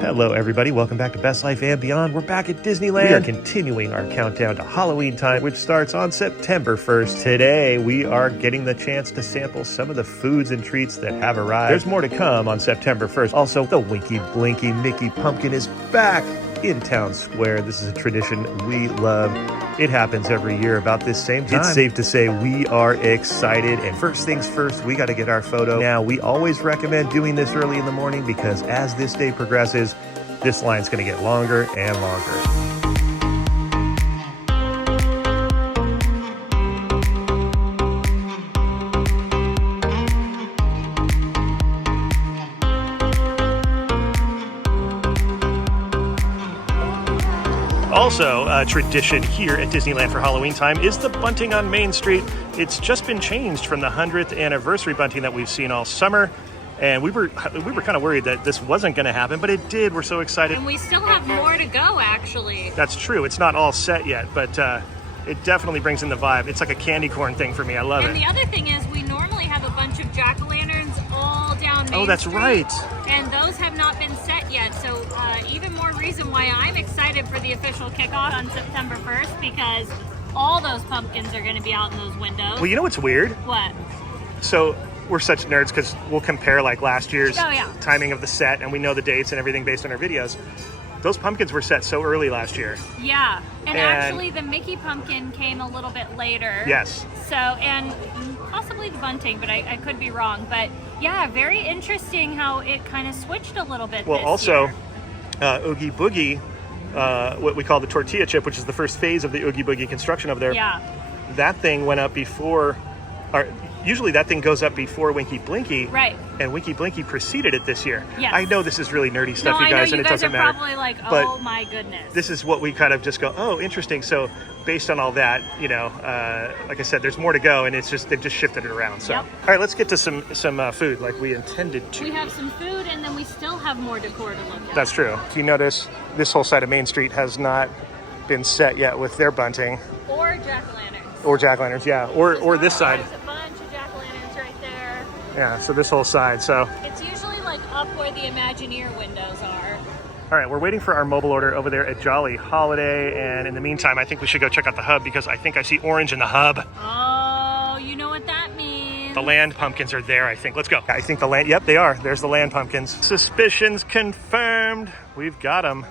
Hello everybody, welcome back to Best Life and Beyond. We're back at Disneyland. We are continuing our countdown to Halloween time, which starts on September 1st. Today, we are getting the chance to sample some of the foods and treats that have arrived. There's more to come on September 1st. Also, the Winky Blinky Mickey Pumpkin is back in Town Square. This is a tradition we love. It happens every year about this same time. It's safe to say we are excited. And first things first, we got to get our photo. Now, we always recommend doing this early in the morning because as this day progresses, this line's going to get longer and longer. Also, a tradition here at Disneyland for Halloween time is the bunting on Main Street. It's just been changed from the 100th anniversary bunting that we've seen all summer. And we were kind of worried that this wasn't going to happen, but it did. We're so excited. And we still have more to go, actually. That's true. It's not all set yet, but it definitely brings in the vibe. It's like a candy corn thing for me. I love it. And the other thing is we normally have a bunch of jack-o'-lanterns all down Main Street. Oh, that's right. And those have not been set yet. So even more reason why I'm excited for the official kickoff on September 1st, because all those pumpkins are going to be out in those windows. Well, you know what's weird? What? So we're such nerds because we'll compare like last year's yeah. timing of the set, and we know the dates and everything based on our videos. Those pumpkins were set so early last year. Yeah, and actually the Mickey pumpkin came a little bit later. Yes. So, and possibly the bunting, but I could be wrong. But yeah, very interesting how it kind of switched a little bit. Well, this also, year. Oogie Boogie, what we call the tortilla chip, which is the first phase of the Oogie Boogie construction over there. Yeah. That thing went up before, or usually that thing goes up before Winky Blinky. Right. And Winky Blinky preceded it this year. Yes. I know this is really nerdy stuff, No, you guys, I know and you it doesn't guys are matter. probably like, But oh my goodness. this is what we kind of just go, oh, interesting. So based on all that, you know, like I said, there's more to go, and it's just they've just shifted it around. So, Yep. all right, let's get to some food like we intended to. We have some food, and then we still have more decor to look at. That's true. If you notice, this whole side of Main Street has not been set yet with their bunting. Or jack-o'-lanterns. Or jack-o'-lanterns, yeah. Or this side. There's a bunch of jack-o'-lanterns right there. Yeah, so this whole side, so. It's usually like up where the Imagineer windows are. All right, we're waiting for our mobile order over there at Jolly Holiday, and in the meantime, I think we should go check out the hub because I think I see orange in the hub. Oh, you know what that means. The land pumpkins are there, I think. Let's go. I think the land, yep, they are. There's the land pumpkins. Suspicions confirmed. We've got them.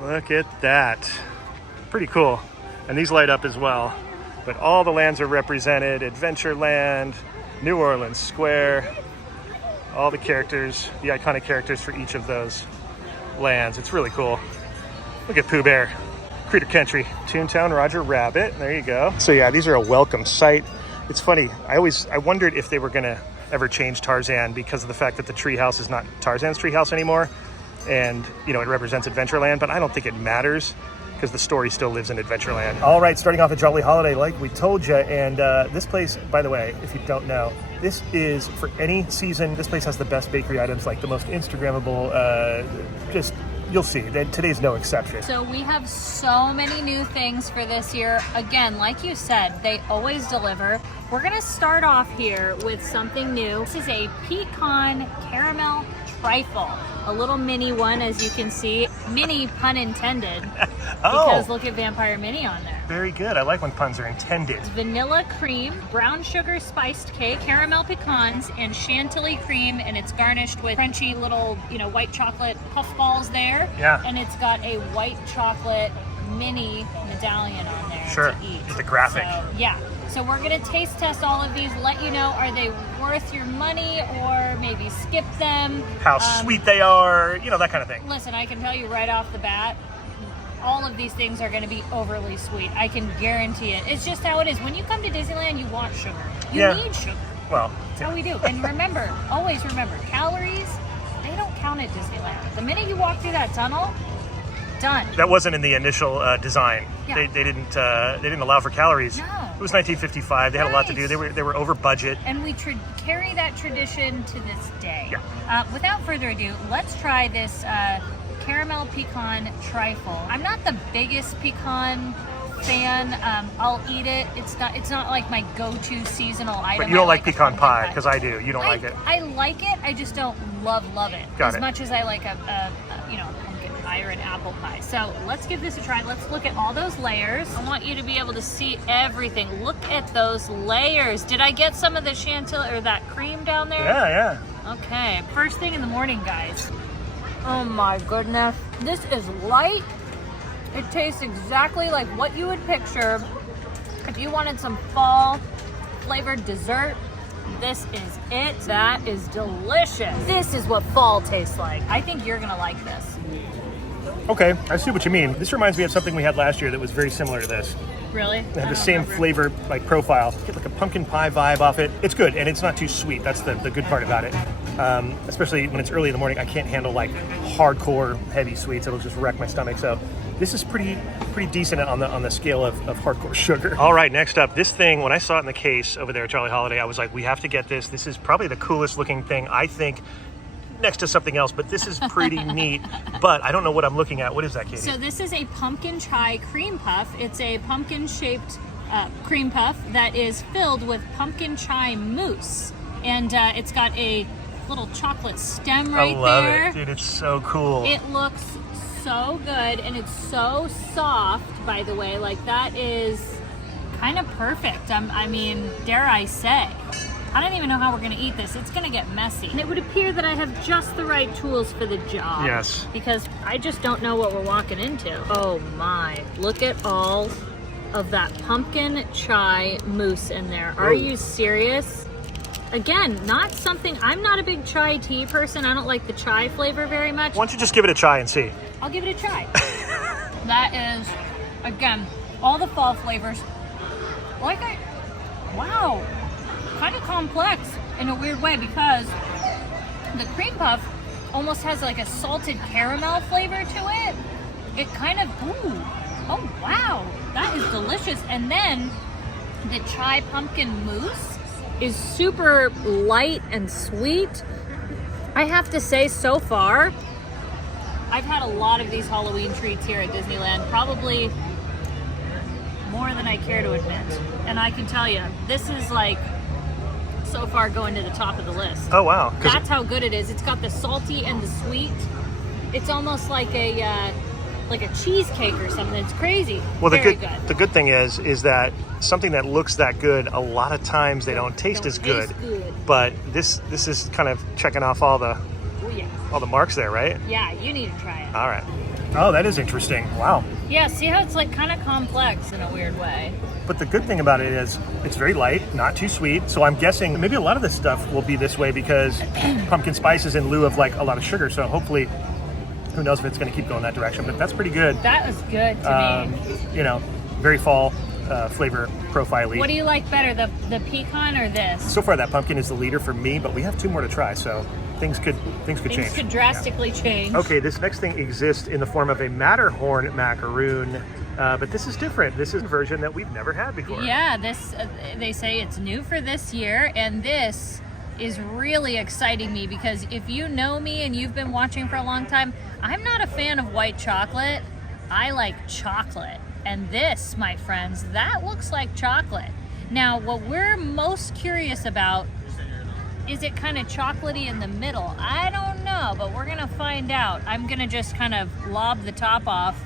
Look at that. Pretty cool. And these light up as well. But all the lands are represented. Adventureland, New Orleans Square, all the characters, the iconic characters for each of those lands. It's really cool. Look at Pooh Bear, Critter Country, Toontown Roger Rabbit. There you go. So yeah, these are a welcome sight. It's funny. I wondered if they were gonna ever change Tarzan because of the fact that the treehouse is not Tarzan's treehouse anymore, and you know it represents Adventureland. But I don't think it matters because the story still lives in Adventureland. All right, starting off at Jolly Holiday, like we told you, and this place, by the way, if you don't know, this is for any season. This place has the best bakery items, like the most Instagrammable. Just you'll see that today's no exception. So we have so many new things for this year. Again, like you said, they always deliver. We're gonna start off here with something new. This is a pecan caramel trifle. A little mini one, as you can see. Mini, pun intended. Because look at Vampire Minnie on there. Very good. I like when puns are intended. Vanilla cream, brown sugar spiced cake, caramel pecans, and chantilly cream, and it's garnished with crunchy little, white chocolate puff balls there. Yeah. And it's got a white chocolate mini medallion on there Sure. to eat. With the graphic. So, yeah. So we're gonna taste test all of these, let you know, are they worth your money or maybe skip them? How sweet they are, that kind of thing. Listen, I can tell you right off the bat, all of these things are going to be overly sweet. I can guarantee it. It's just how it is. When you come to Disneyland, you want sugar. You need sugar. Well, that's how we do. And remember, always remember, calories, they don't count at Disneyland. The minute you walk through that tunnel, done. That wasn't in the initial design. Yeah. They didn't allow for calories. No. It was 1955. They had a lot to do. They were over budget. And we carry that tradition to this day. Yeah. Without further ado, let's try this caramel pecan trifle. I'm not the biggest pecan fan. I'll eat it. It's not like my go-to seasonal item. But you don't like pecan pie, because I do. You don't like it. I like it. I just don't love it. Got as much as I like a pie or an apple pie. So let's give this a try. Let's look at all those layers. I want you to be able to see everything. Look at those layers. Did I get some of the chantilly or that cream down there? Yeah. Okay, first thing in the morning, guys. Oh my goodness. This is light. It tastes exactly like what you would picture if you wanted some fall flavored dessert. This is it. That is delicious. This is what fall tastes like. I think you're gonna like this. Okay, I see what you mean. This reminds me of something we had last year that was very similar to this. Really? It had the same flavor, like profile. Get like a pumpkin pie vibe off it. It's good, and it's not too sweet. That's the good part about it. Especially when it's early in the morning, I can't handle like hardcore heavy sweets. It'll just wreck my stomach. So this is pretty decent on the scale of hardcore sugar. All right, next up, this thing, when I saw it in the case over there at Charlie Holiday, I was like, we have to get this. This is probably the coolest looking thing, I think, next to something else, but this is pretty neat. But I don't know what I'm looking at. What is that, Katie? So this is a pumpkin chai cream puff. It's a pumpkin shaped cream puff that is filled with pumpkin chai mousse. And it's got a little chocolate stem right there. I love it, dude. It's so cool. It looks so good, and it's so soft, by the way. Like, that is kind of perfect. I mean, dare I say. I don't even know how we're going to eat this. It's going to get messy. And it would appear that I have just the right tools for the job. Yes. Because I just don't know what we're walking into. Oh my. Look at all of that pumpkin chai mousse in there. Are you serious? Again, not something, I'm not a big chai tea person. I don't like the chai flavor very much. Why don't you just give it a try and see? I'll give it a try. That is, again, all the fall flavors. Wow. Kind of complex in a weird way, because the cream puff almost has like a salted caramel flavor to it. It kind of, oh wow, that is delicious. And then the chai pumpkin mousse is super light and sweet. I have to say, so far, I've had a lot of these Halloween treats here at Disneyland, probably more than I care to admit. And I can tell you, this is like, so far going to the top of the list. Oh wow. That's how good it is. It's got the salty and the sweet. It's almost like a cheesecake or something. It's crazy. Well, Very the good thing is that something that looks that good, a lot of times they don't taste as good. But this is kind of checking off all the marks there, right? Yeah, you need to try it. All right. Oh, that is interesting. Wow. Yeah, see how it's like kind of complex in a weird way. But the good thing about it is it's very light, not too sweet. So I'm guessing maybe a lot of this stuff will be this way because pumpkin spice is in lieu of like a lot of sugar. So hopefully, who knows if it's going to keep going that direction. But that's pretty good. That was good to me. You know, very fall flavor profile-y. What do you like better, the pecan or this? So far, that pumpkin is the leader for me, but we have 2 more to try. So things could change. Things could drastically change. Okay, this next thing exists in the form of a Matterhorn macaroon. But this is different. This is a version that we've never had before. Yeah, this they say it's new for this year, and this is really exciting me because if you know me and you've been watching for a long time, I'm not a fan of white chocolate. I like chocolate. And this, my friends, that looks like chocolate. Now, what we're most curious about, is it kind of chocolatey in the middle? I don't know, but we're gonna find out. I'm gonna just kind of lob the top off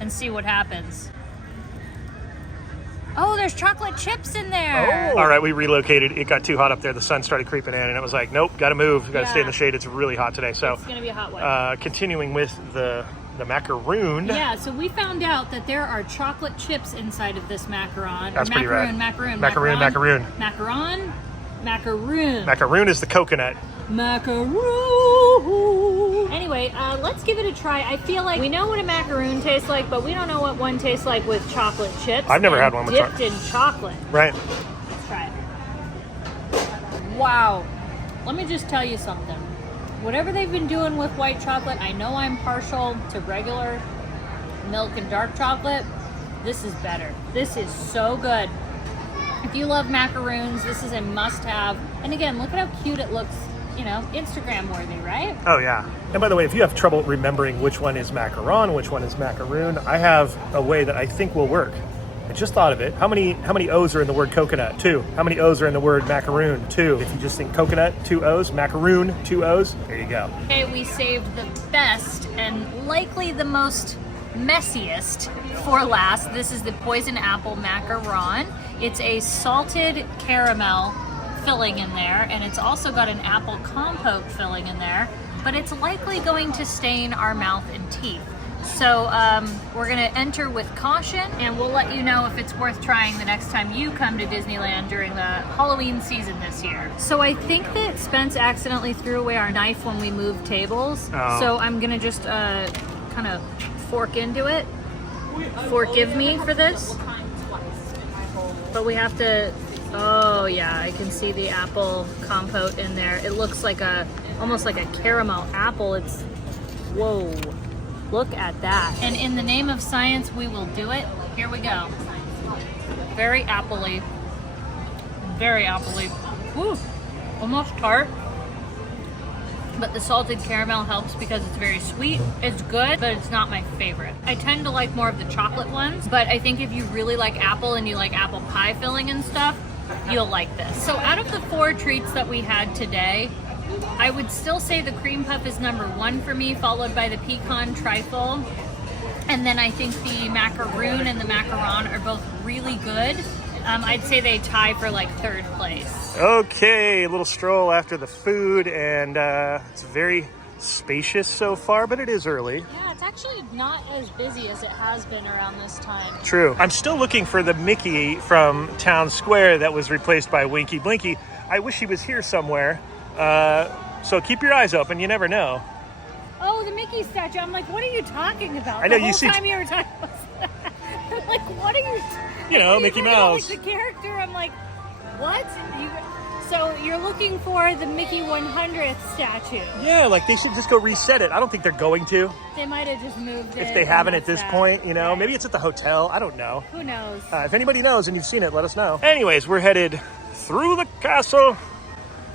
and see what happens. Oh, there's chocolate chips in there. Oh. All right, we relocated. It got too hot up there. The sun started creeping in, and it was like, nope, got to move. Got to stay in the shade. It's really hot today. So it's going to be a hot one. Continuing with the macaroon. Yeah, so we found out that there are chocolate chips inside of this macaron. That's pretty rad. Macaroon. Macaroon is the coconut. Macaroon. Anyway, let's give it a try. I feel like we know what a macaroon tastes like, but we don't know what one tastes like with chocolate chips. I've never had one with dipped in chocolate. Right. Let's try it. Wow. Let me just tell you something. Whatever they've been doing with white chocolate, I know I'm partial to regular milk and dark chocolate. This is better. This is so good. If you love macaroons, this is a must-have. And again, look at how cute it looks, you know, Instagram worthy, right? Oh, yeah. And by the way, if you have trouble remembering which one is macaron, which one is macaroon, I have a way that I think will work. I just thought of it. How many O's are in the word coconut? 2. How many O's are in the word macaroon? 2. If you just think coconut, 2 O's. Macaroon, 2 O's. There you go. Okay, we saved the best and likely the most messiest for last. This is the poison apple macaron. It's a salted caramel filling in there, and it's also got an apple compote filling in there, but it's likely going to stain our mouth and teeth. So we're gonna enter with caution, and we'll let you know if it's worth trying the next time you come to Disneyland during the Halloween season this year. So I think that Spence accidentally threw away our knife when we moved tables. Oh. So I'm gonna just kind of fork into it. Forgive me for this. But we have to, oh yeah, I can see the apple compote in there. It looks like almost like a caramel apple. It's, whoa. Look at that. And in the name of science, we will do it. Here we go. Very appley. Very appley. Woo! Almost tart. But the salted caramel helps because it's very sweet. It's good, but it's not my favorite. I tend to like more of the chocolate ones, but I think if you really like apple and you like apple pie filling and stuff, you'll like this. So out of the 4 treats that we had today, I would still say the cream puff is number 1 for me, followed by the pecan trifle. And then I think the macaroon and the macaron are both really good. I'd say they tie for like 3rd place. Okay, a little stroll after the food, and it's very spacious so far, but it is early. Yeah, it's actually not as busy as it has been around this time. True. I'm still looking for the Mickey from Town Square that was replaced by Winky Blinky. I wish he was here somewhere. So keep your eyes open. You never know. Oh, the Mickey statue. I'm like, what are you talking about? I know, the you whole see. time you were talking about that. I'm like, what are you? You know, Mickey Mouse. Like the character. I'm like, what? So you're looking for the Mickey 100th statue? Yeah, like they should just go reset it. I don't think they're going to. They might have just moved it. If they haven't at this that. point, you know, Right. maybe it's at the hotel. I don't know. Who knows? If anybody knows and you've seen it, let us know. Anyways, we're headed through the castle.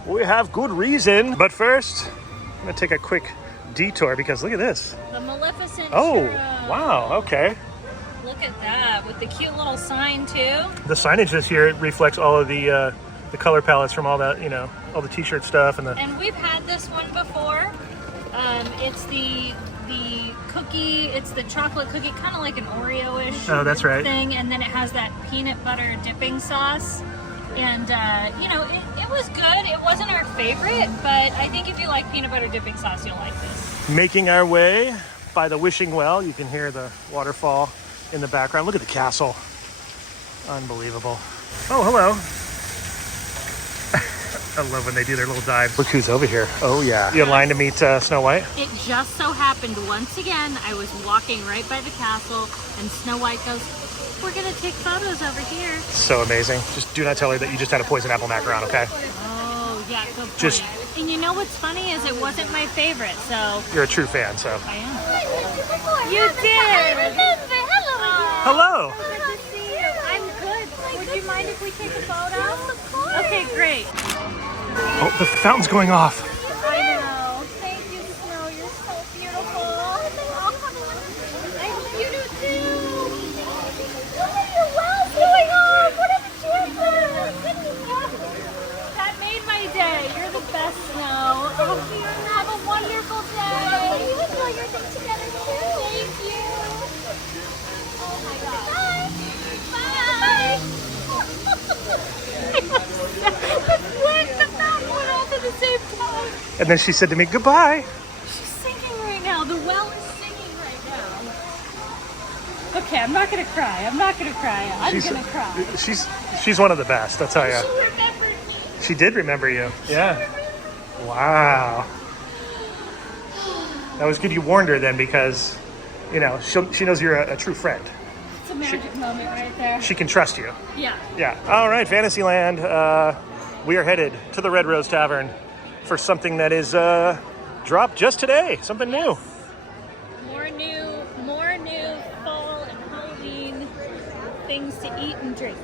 We have good reason. But first, I'm going to take a quick detour because look at this. The Maleficent Oh, churro. wow. Okay. Look at that with the cute little sign too. The signage this year reflects all of the color palettes from all that, you know, all the t-shirt stuff and the... And we've had this one before. It's the cookie, it's the chocolate cookie, kind of like an Oreo-ish Oh, that's right. thing, and then it has that peanut butter dipping sauce. And, you know, it was good. It wasn't our favorite, but I think if you like peanut butter dipping sauce, you'll like this. Making our way by the wishing well. You can hear the waterfall in the background. Look at the castle. Unbelievable. Oh, hello. I love when they do their little dives. Look who's over here. Oh, yeah. You in line to meet Snow White? It just so happened once again, I was walking right by the castle, and Snow White goes, we're going to take photos over here. So amazing. Just do not tell her that you just had a poison apple macaron, okay? Oh, yeah, good point. Just- And you know what's funny is it wasn't my favorite, so... You're a true fan, so. I am. You did! Hello. Good to see you. I'm good. Would you mind if we take a photo? Okay, great. Oh, the fountain's going off. I know. Thank you, Snow. You're so beautiful. And you do too. Look at your wells going off. What are the chances? That made my day. You're the best, Snow. Have a wonderful day. You enjoy your day together too. Thank you. Oh my God. Bye. The same time. And then she said to me, goodbye. She's singing right now. The well is singing right now. Okay, I'm not gonna cry. I'm gonna cry. She's one of the best, I'll tell you. She remembered me. She did remember you. Yeah. Wow. That was good you warned her then because, you know, she knows you're a true friend. It's a magic moment right there. She can trust you. Yeah. Yeah. All right, Fantasyland. We are headed to the Red Rose Tavern for something that is dropped just today. Something new. More new fall and Halloween things to eat and drink.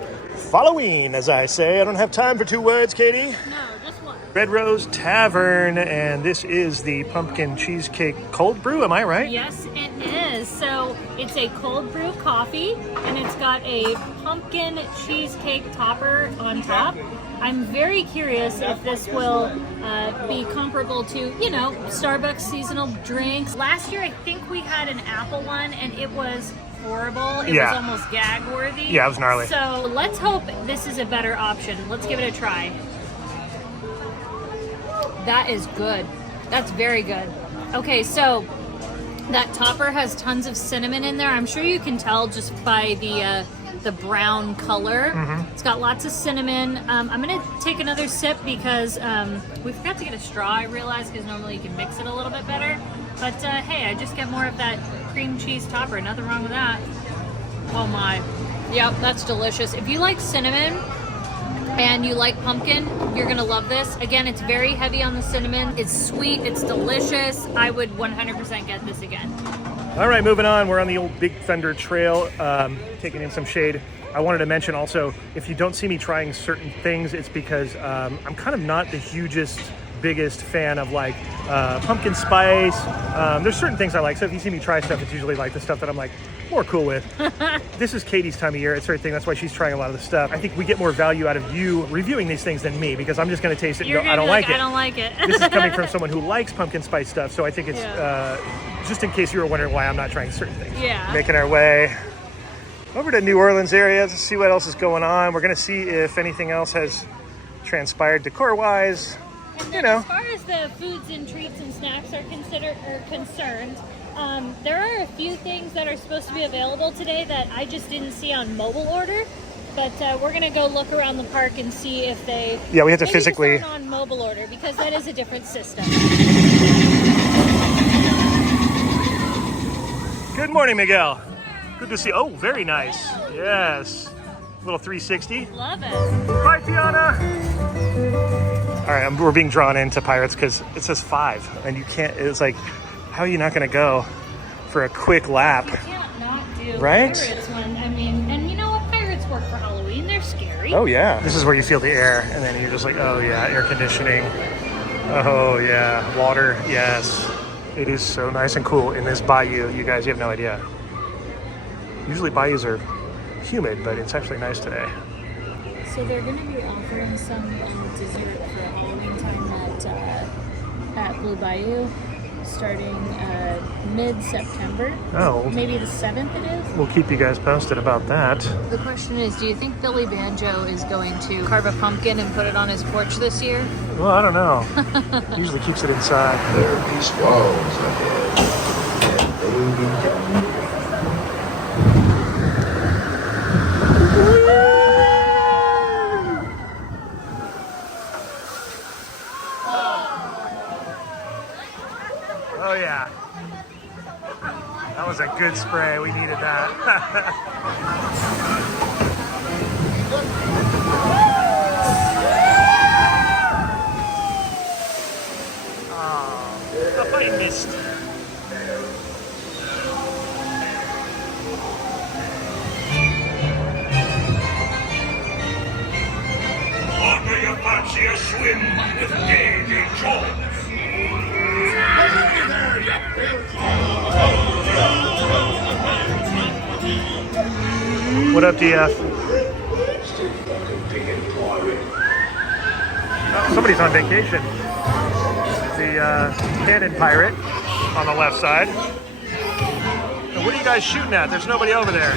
Halloween, as I say. I don't have time for 2 words, Katie. No, just one. Red Rose Tavern, and this is the pumpkin cheesecake cold brew. Am I right? Yes, it is. is. So it's a cold brew coffee, and it's got a pumpkin cheesecake topper on top. I'm very curious if this will be comparable to, you know, Starbucks seasonal drinks. Last year, I think we had an apple one, and it was horrible. It was almost gag worthy. Yeah, it was gnarly. So let's hope this is a better option. Let's give it a try. That is good. That's very good. Okay, so that topper has tons of cinnamon in there. I'm sure you can tell just by the brown color. It's got lots of cinnamon. I'm gonna take another sip because we forgot to get a straw, I realized, because normally you can mix it a little bit better. But hey, I just get more of that cream cheese topper. Nothing wrong with that. Oh my. Yep, that's delicious. If you like cinnamon and you like pumpkin, you're gonna love this. Again, it's very heavy on the cinnamon. It's sweet, it's delicious. I would 100% get this again. All right, moving on. We're on the old Big Thunder Trail, taking in some shade. I wanted to mention also, if you don't see me trying certain things, it's because I'm kind of not the biggest fan of like pumpkin spice. There's certain things I like, so if you see me try stuff, it's usually like the stuff that I'm like more cool with. This is Katie's time of year. It's her thing. That's why she's trying a lot of the stuff. I think we get more value out of you reviewing these things than me, because I'm just going to taste it and go, I don't like it. I don't like it. This is coming from someone who likes pumpkin spice stuff, so I think it's just in case you were wondering why I'm not trying certain things. Yeah. Making our way over to New Orleans area to see what else is going on. We're going to see if anything else has transpired decor-wise. And then as far as the foods and treats and snacks are concerned, there are a few things that are supposed to be available today that I just didn't see on mobile order. But we're gonna go look around the park and see if they we have to physically on mobile order, because that is a different system. Good morning, Miguel. Good to see. Oh, very nice. Yes. Little 360. Love it. Bye, Tiana. All right, we're being drawn into Pirates because it says 5, and you can't. It's like, how are you not going to go for a quick lap? You can't not do right? Pirates one. I mean, and you know what? Pirates work for Halloween. They're scary. Oh yeah. This is where you feel the air, and then you're just like, oh yeah, air conditioning. Oh yeah, water. Yes, it is so nice and cool in this bayou. You guys, you have no idea. Usually bayous are humid, but it's actually nice today. So they're going to be offering some dessert for Halloween time at Blue Bayou, starting mid-September. Oh. Maybe the 7th it is? We'll keep you guys posted about that. The question is, do you think Billy Banjo is going to carve a pumpkin and put it on his porch this year? Well, I don't know. Usually keeps it inside. There are these walls ahead, and they be Oh yeah, that was a good spray. We needed that. Oh, I missed. Wonder you fancy a swim with Davy Jones? What up, DF? Oh, somebody's on vacation. The cannon pirate on the left side. And what are you guys shooting at? There's nobody over there.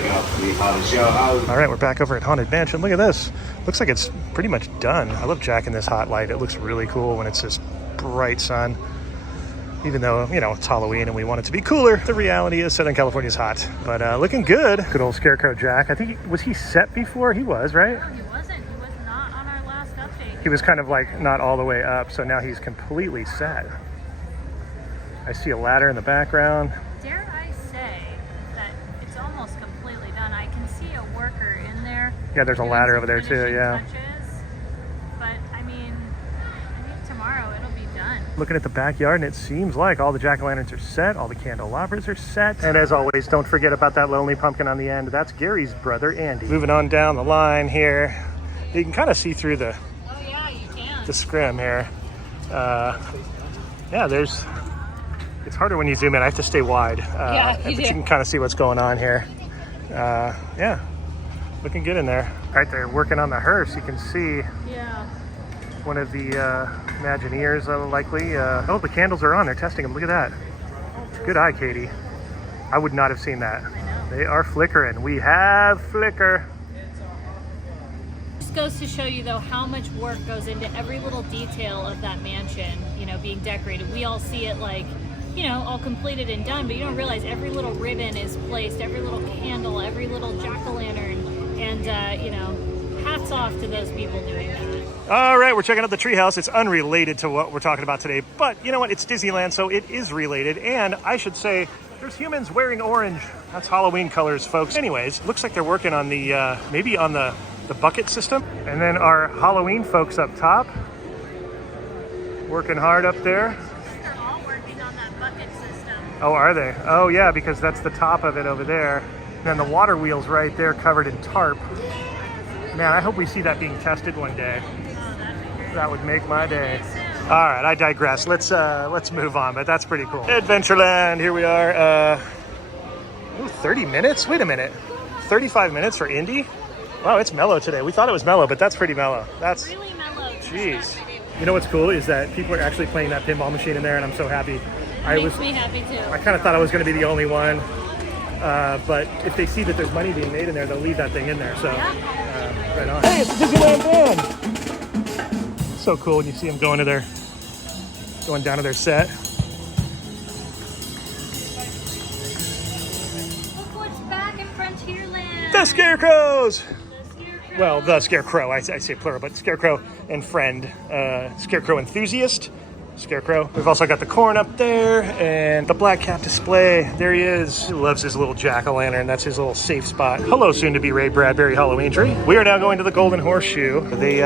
All right, we're back over at Haunted Mansion. Look at this. Looks like it's pretty much done. I love jacking this hot light. It looks really cool when it's this bright sun. Even though, you know, it's Halloween and we want it to be cooler, the reality is Southern California's hot. But looking good. Good old Scarecrow Jack. I think, was he set before? He was, right? No, he wasn't. He was not on our last update. He was kind of like not all the way up, so now he's completely set. I see a ladder in the background. Dare I say that it's almost completely done. I can see a worker in there. Yeah, there's a ladder over there too, yeah. Touches. But I mean, I think tomorrow it'll be done. Looking at the backyard, and it seems like all the jack-o'-lanterns are set, all the candelabras are set. And as always, don't forget about that lonely pumpkin on the end. That's Gary's brother, Andy. Moving on down the line here. You can kind of see through the Oh yeah, you can. scrim here. Yeah, there's It's harder when you zoom in. I have to stay wide. Yeah, but you you do. can kind of see what's going on here. Yeah, looking good in there. Right there, working on the hearse. You can see Yeah. one of the Imagineers, likely. Oh, the candles are on. They're testing them. Look at that. Good eye, Katie. I would not have seen that. I know. They are flickering. We have flicker. This goes to show you, though, how much work goes into every little detail of that mansion, you know, being decorated. We all see it like, you know, all completed and done, but you don't realize every little ribbon is placed, every little candle, every little jack-o'-lantern, and, you know, hats off to those people doing that. All right, we're checking out the treehouse. It's unrelated to what we're talking about today, but you know what? It's Disneyland, so it is related. And I should say, there's humans wearing orange. That's Halloween colors, folks. Anyways, looks like they're working on the, maybe on the bucket system. And then our Halloween folks up top, working hard up there. They're all working on that bucket system. Oh, are they? Oh, yeah, because that's the top of it over there. And then the water wheel's right there covered in tarp. Man, I hope we see that being tested one day. That would make my day. All right, I digress. Let's move on, but that's pretty cool. Adventureland, here we are. 30 minutes? Wait a minute. 35 minutes for Indy? Wow, it's mellow today. We thought it was mellow, but that's pretty mellow. That's Really mellow. jeez. You know what's cool is that people are actually playing that pinball machine in there, and I'm so happy. Makes me happy too. I kind of thought I was going to be the only one, but if they see that there's money being made in there, they'll leave that thing in there. So, right on. Hey, it's the Disneyland band. So cool when you see them going down to their set. Look what's back in Frontierland. The Scarecrows. The Scarecrow. Well, the Scarecrow. I say plural, but Scarecrow and friend. Scarecrow enthusiast. Scarecrow. We've also got the corn up there and the black cat display. There he is. He loves his little jack-o'-lantern. That's his little safe spot. Hello, soon-to-be Ray Bradbury Halloween tree. We are now going to the Golden Horseshoe. They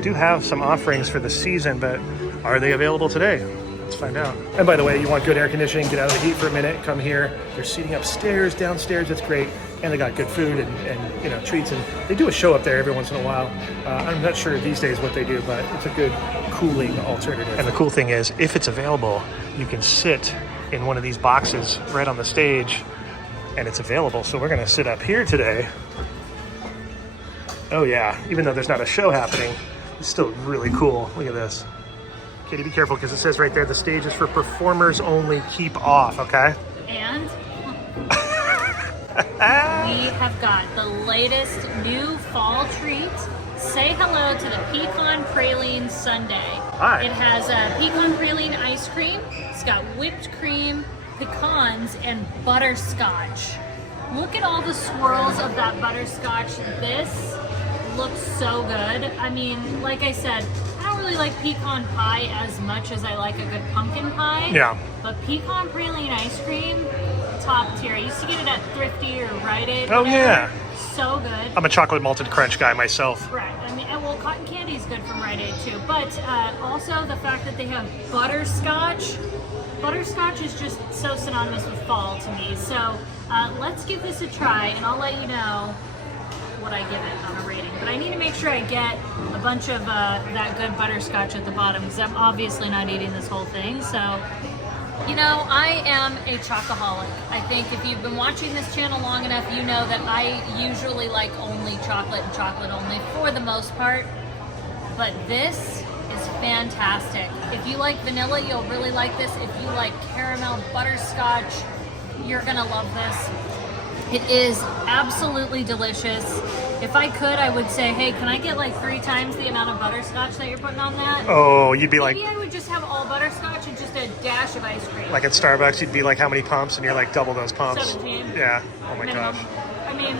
do have some offerings for the season, but are they available today? Let's find out. And by the way, you want good air conditioning, get out of the heat for a minute, come here. They're seating upstairs, downstairs. It's great. And they got good food and you know, treats. And they do a show up there every once in a while. I'm not sure these days what they do, but it's a good cooling alternative. And the cool thing is, if it's available, you can sit in one of these boxes right on the stage, and it's available. So we're gonna sit up here today. Oh yeah, even though there's not a show happening, it's still really cool. Look at this. Katie, be careful, because it says right there, the stage is for performers only, keep off, okay? And we have got the latest new fall treat. Say hello to the pecan praline sundae. Hi. It has pecan praline ice cream. It's got whipped cream, pecans, and butterscotch. Look at all the swirls of that butterscotch. This looks so good. I mean, like I said, I don't really like pecan pie as much as I like a good pumpkin pie. Yeah. But pecan praline ice cream, top tier. I used to get it at Thrifty or Rite Aid. Oh, whatever. yeah. So good. I'm a chocolate malted crunch guy myself. Right. I mean, well, cotton candy is good from Rite Aid too. But also the fact that they have butterscotch. Butterscotch is just so synonymous with fall to me. So let's give this a try, and I'll let you know what I give it on a rating. But I need to make sure I get a bunch of that good butterscotch at the bottom, because I'm obviously not eating this whole thing. So, you know, I am a chocoholic. I think if you've been watching this channel long enough, you know that I usually like only chocolate and chocolate only for the most part. But this is fantastic. If you like vanilla, you'll really like this. If you like caramel butterscotch, you're gonna love this. It is absolutely delicious. If I could, I would say, hey, can I get like 3 times the amount of butterscotch that you're putting on that? Oh, you'd be like, Maybe I would just have all butterscotch and just a dash of ice cream. like at Starbucks, you'd be like, how many pumps? And you're like, double those pumps. 17. Yeah. Oh my minimum. gosh. I mean,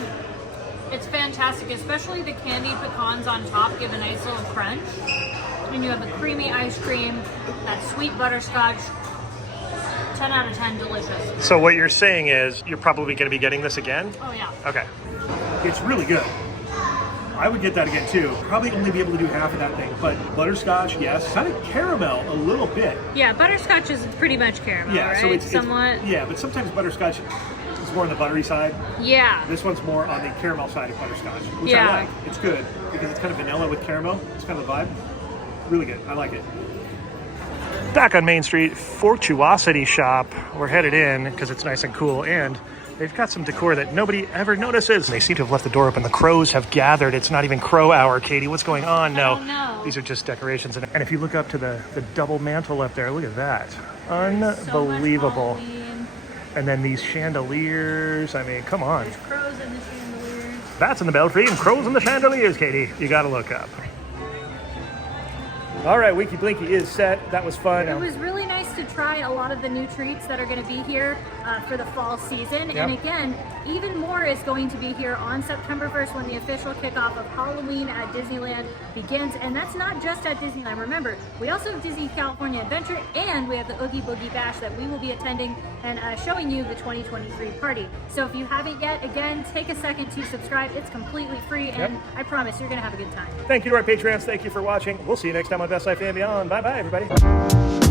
it's fantastic, especially the candied pecans on top give a nice little crunch. And you have the creamy ice cream, that sweet butterscotch. 10 out of 10, delicious. So what you're saying is you're probably going to be getting this again? Oh yeah. Okay. It's really good. I would get that again too. Probably only be able to do half of that thing, but butterscotch, yes. Kind of caramel a little bit. Yeah, butterscotch is pretty much caramel, Yeah, right? so it's somewhat. yeah, but sometimes butterscotch is more on the buttery side. Yeah. This one's more on the caramel side of butterscotch, which Yeah. I like. It's good because it's kind of vanilla with caramel. It's kind of the vibe. Really good. I like it. Back on Main Street, Fortuosity Shop. We're headed in because it's nice and cool, and they've got some decor that nobody ever notices. They seem to have left the door open. The crows have gathered. It's not even crow hour, Katie. What's going on? No, no. These are just decorations. And if you look up to the double mantle up there, look at that. Unbelievable. So and then these chandeliers. I mean, come on. there's crows in the chandeliers. Bats in the belfry and crows in the chandeliers, Katie. You got to look up. All right, Winky Blinky is set. That was fun. It was really nice to try a lot of the new treats that are going to be here for the fall season. Yep. And again, even more is going to be here on September 1st when the official kickoff of Halloween at Disneyland begins. And that's not just at Disneyland. Remember, we also have Disney California Adventure, and we have the Oogie Boogie Bash that we will be attending and showing you the 2023 party. So if you haven't yet, again, take a second to subscribe. It's completely free, and I promise you're going to have a good time. Thank you to our Patreons. Thank you for watching. We'll see you next time on Best Life and Beyond. Bye-bye, everybody.